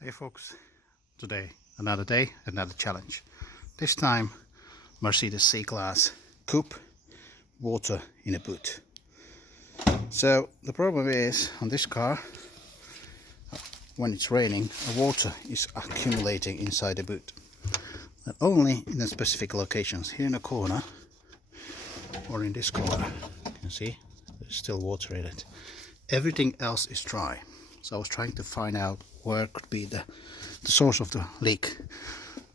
Hey folks, today another day, another challenge. This time Mercedes C-Class coupe, water in a boot. So the problem is on this car, when it's raining, water is accumulating inside the boot. And only in the specific locations. Here in the corner or in this corner, you can see there's still water in it. Everything else is dry. So I was trying to find out where could be the source of the leak.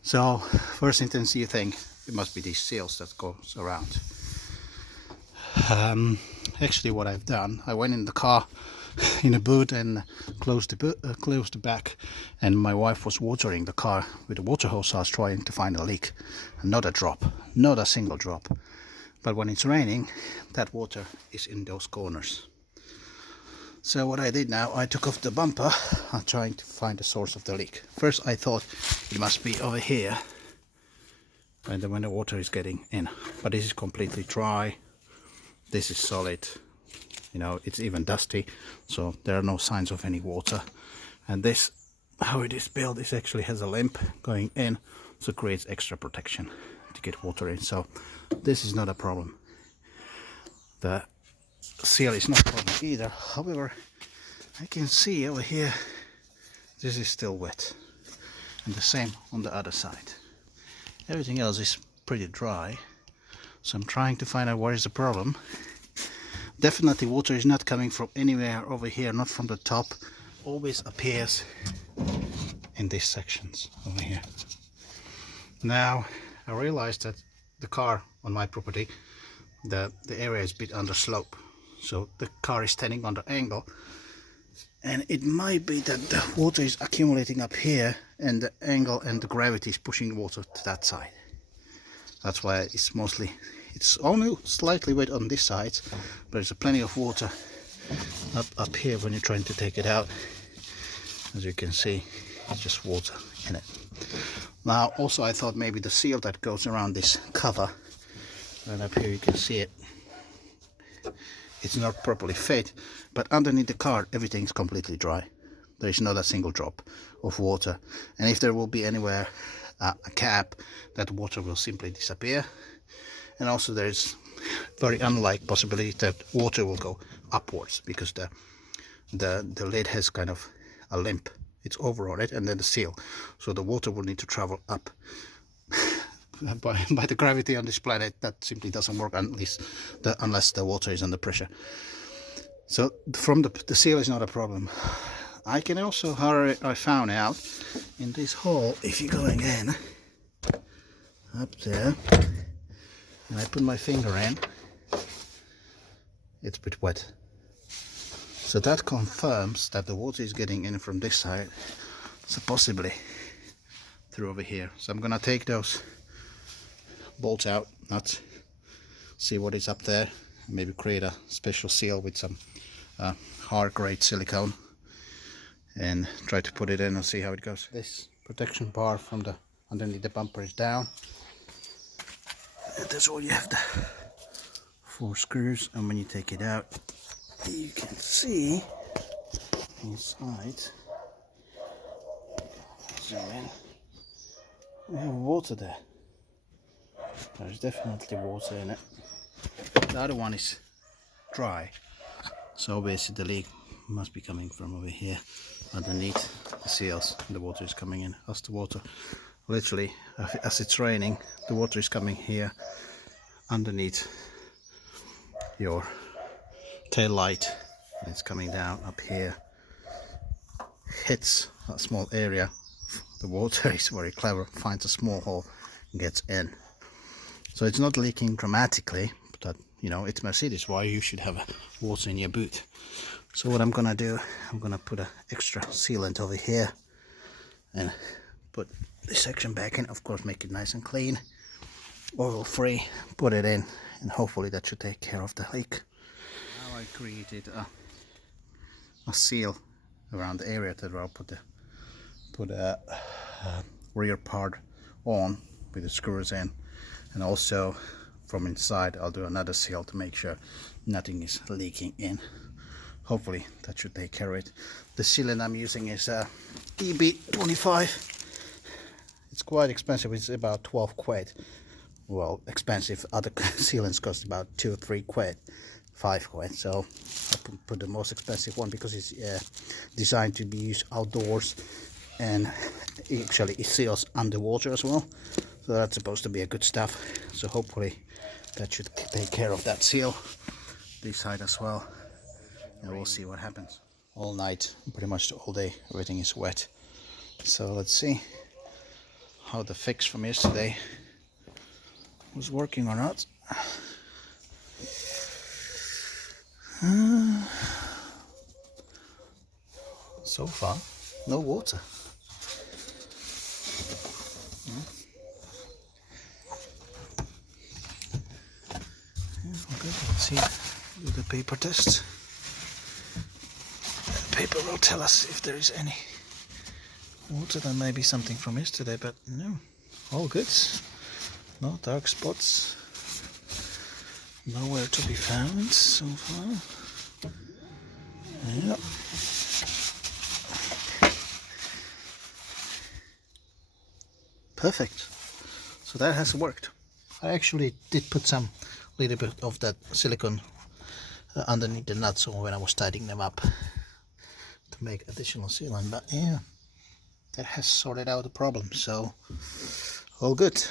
So first instant you think it must be these seals that goes around. Actually what I've done, I went in the car in a boot and closed the back, and my wife was watering the car with a water hose. So I was trying to find a leak, and not a drop, not a single drop. But when it's raining, that water is in those corners. So what I did now, I took off the bumper. I'm trying to find the source of the leak. First I thought it must be over here, and then when the water is getting in. But this is completely dry. This is solid. You know, it's even dusty, so there are no signs of any water. And this, how it is built, it actually has a limp going in, so it creates extra protection to get water in. So this is not a problem. The seal is not a problem either. However, I can see over here this is still wet, and the same on the other side. Everything else is pretty dry, so I'm trying to find out what is the problem. Definitely water is not coming from anywhere over here, not from the top. Always appears in these sections over here. Now I realized that the car on my property, the area is a bit under slope, so the car is standing on the angle, and it might be that the water is accumulating up here, and the angle and the gravity is pushing water to that side. That's why it's only slightly wet on this side, but there's plenty of water up here when you're trying to take it out. As you can see, it's just water in it. Now also I thought maybe the seal that goes around this cover, and up here you can see it, it's not properly fit, but underneath the car everything's completely dry. There is not a single drop of water, and if there will be anywhere a cap, that water will simply disappear. And also there's very unlikely possibility that water will go upwards, because the lid has kind of a limp. It's over on it, and then the seal, so the water will need to travel up. by the gravity on this planet, that simply doesn't work unless the water is under pressure. So from the seal is not a problem. I can also, I found out in this hole, if you're going in up there and I put my finger in, it's a bit wet. So that confirms that the water is getting in from this side, so possibly through over here. So I'm gonna take those bolts out, nuts, see what is up there, and maybe create a special seal with some hard grade silicone, and try to put it in and see how it goes. This protection bar from the underneath the bumper is down, and that's all you have, the 4 screws, and when you take it out you can see inside, zoom in, we have water there. There's definitely water in it. The other one is dry, so obviously the leak must be coming from over here underneath the seals. The water is coming in as the water, literally as it's raining, the water is coming here underneath your tail light, and it's coming down up here, hits a small area. The water is very clever, finds a small hole and gets in. So it's not leaking dramatically, but you know, it's Mercedes, why you should have water in your boot. So what I'm gonna do, I'm gonna put an extra sealant over here and put this section back in. Of course, make it nice and clean, oil free, put it in, and hopefully that should take care of the leak. Now I created a seal around the area that I'll put a rear part on with the screws in, and also from inside I'll do another seal to make sure nothing is leaking in hopefully that should take care of it. The sealant I'm using is CW205. It's quite expensive. It's about 12 quid. Well, expensive. Other sealants cost about 2 or 3 quid, 5 quid. So I put the most expensive one because it's designed to be used outdoors, and actually it seals underwater as well. So that's supposed to be a good stuff. So hopefully that should take care of that seal. This side as well. And we'll see what happens. All night, pretty much all day, everything is wet. So let's see how the fix from yesterday was working or not. So far, no water. Okay, let's see, do the paper test. The paper will tell us if there is any water. Then maybe something from yesterday, but no, all good. No dark spots, nowhere to be found so far. Yep. Perfect. So that has worked. I actually did put some little bit of that silicone underneath the nuts when I was tidying them up to make additional sealant, but yeah, that has sorted out the problem, so all good.